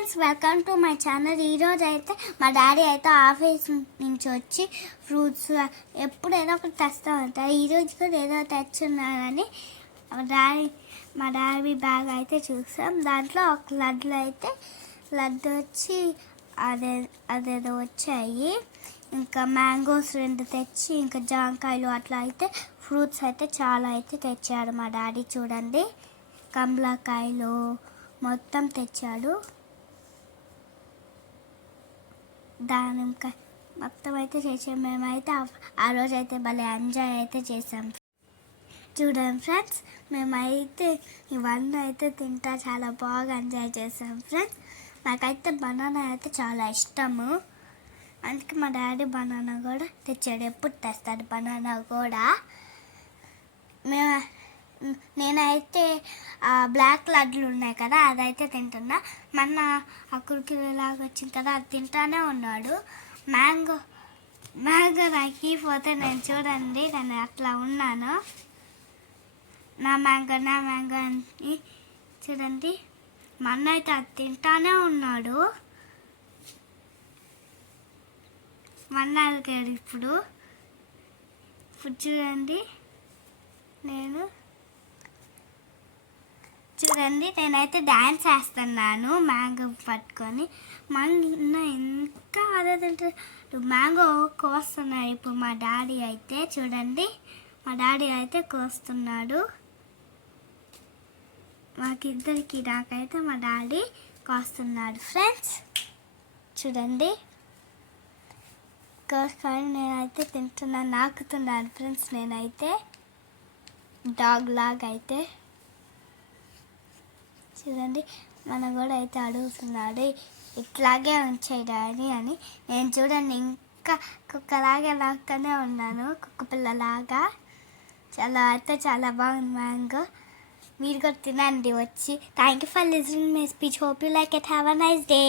Friends, welcome to my channel. ఈరోజు అయితే మా డాడీ అయితే ఆఫీస్ నుంచి వచ్చి ఫ్రూట్స్ ఎప్పుడు ఏదో ఒకటి తెస్తూ ఉంటారు. ఈరోజు కూడా ఏదో తెచ్చున్నారని మా డాడీ బ్యాగ్ అయితే చూసాం. దాంట్లో ఒక లడ్డు వచ్చి అదేదో వచ్చాయి. ఇంకా మ్యాంగోస్ 2 తెచ్చి, ఇంకా జాంకాయలు అట్లా అయితే ఫ్రూట్స్ అయితే చాలా అయితే తెచ్చాడు మా డాడీ. చూడండి, కమలాకాయలు మొత్తం తెచ్చాడు. దానిమ్మకాయ మొత్తం అయితే చేసాం. మేమైతే ఆ రోజు అయితే భలే ఎంజాయ్ అయితే చేసాం. చూడండి ఫ్రెండ్స్, మేమైతే ఇవన్నీ అయితే తింటా చాలా బాగా ఎంజాయ్ చేసాం ఫ్రెండ్స్. నాకైతే బనానా అయితే చాలా ఇష్టము, అందుకే మా డాడీ బనానా కూడా తెచ్చాడు. ఎప్పుడు తెస్తాడు బనానా కూడా. నేనైతే బ్లాక్ లడ్లు ఉన్నాయి కదా, అదైతే తింటున్నా. మొన్న ఆ కుర్కురేలాగా వచ్చింది కదా, అది తింటానే ఉన్నాడు. మ్యాంగో నాకు పోతే నేను చూడండి, నేను అట్లా ఉన్నాను. నా మ్యాంగో అని చూడండి. మొన్న అయితే అది తింటానే ఉన్నాడు. మన్నాడు ఇప్పుడు చూడండి. నేనైతే డ్యాన్స్ వేస్తున్నాను మ్యాంగో పట్టుకొని. మొన్న ఇంకా అదే తింటారు. మ్యాంగో కోస్తున్నాడు ఇప్పుడు మా డాడీ అయితే. చూడండి, మా డాడీ అయితే కోస్తున్నాడు. నాకైతే మా డాడీ కోస్తున్నాడు ఫ్రెండ్స్. చూడండి, కోసుకొని నేనైతే తింటున్నాను, నాకుతున్నాను ఫ్రెండ్స్. నేనైతే డాగ్ లాగా అయితే చూడండి, మన కూడా అయితే అడుగుతున్నాడు ఇట్లాగే ఉంచాయి డాడీ అని. నేను చూడండి ఇంకా కుక్కలాగే లాగుతూనే ఉన్నాను, కుక్క పిల్లలాగా. చాలా బాగుంది మ్యాంగో. మీరు కూడా తినండి వచ్చి. Thank you for listening my speech. Hope you like it. Have a nice day.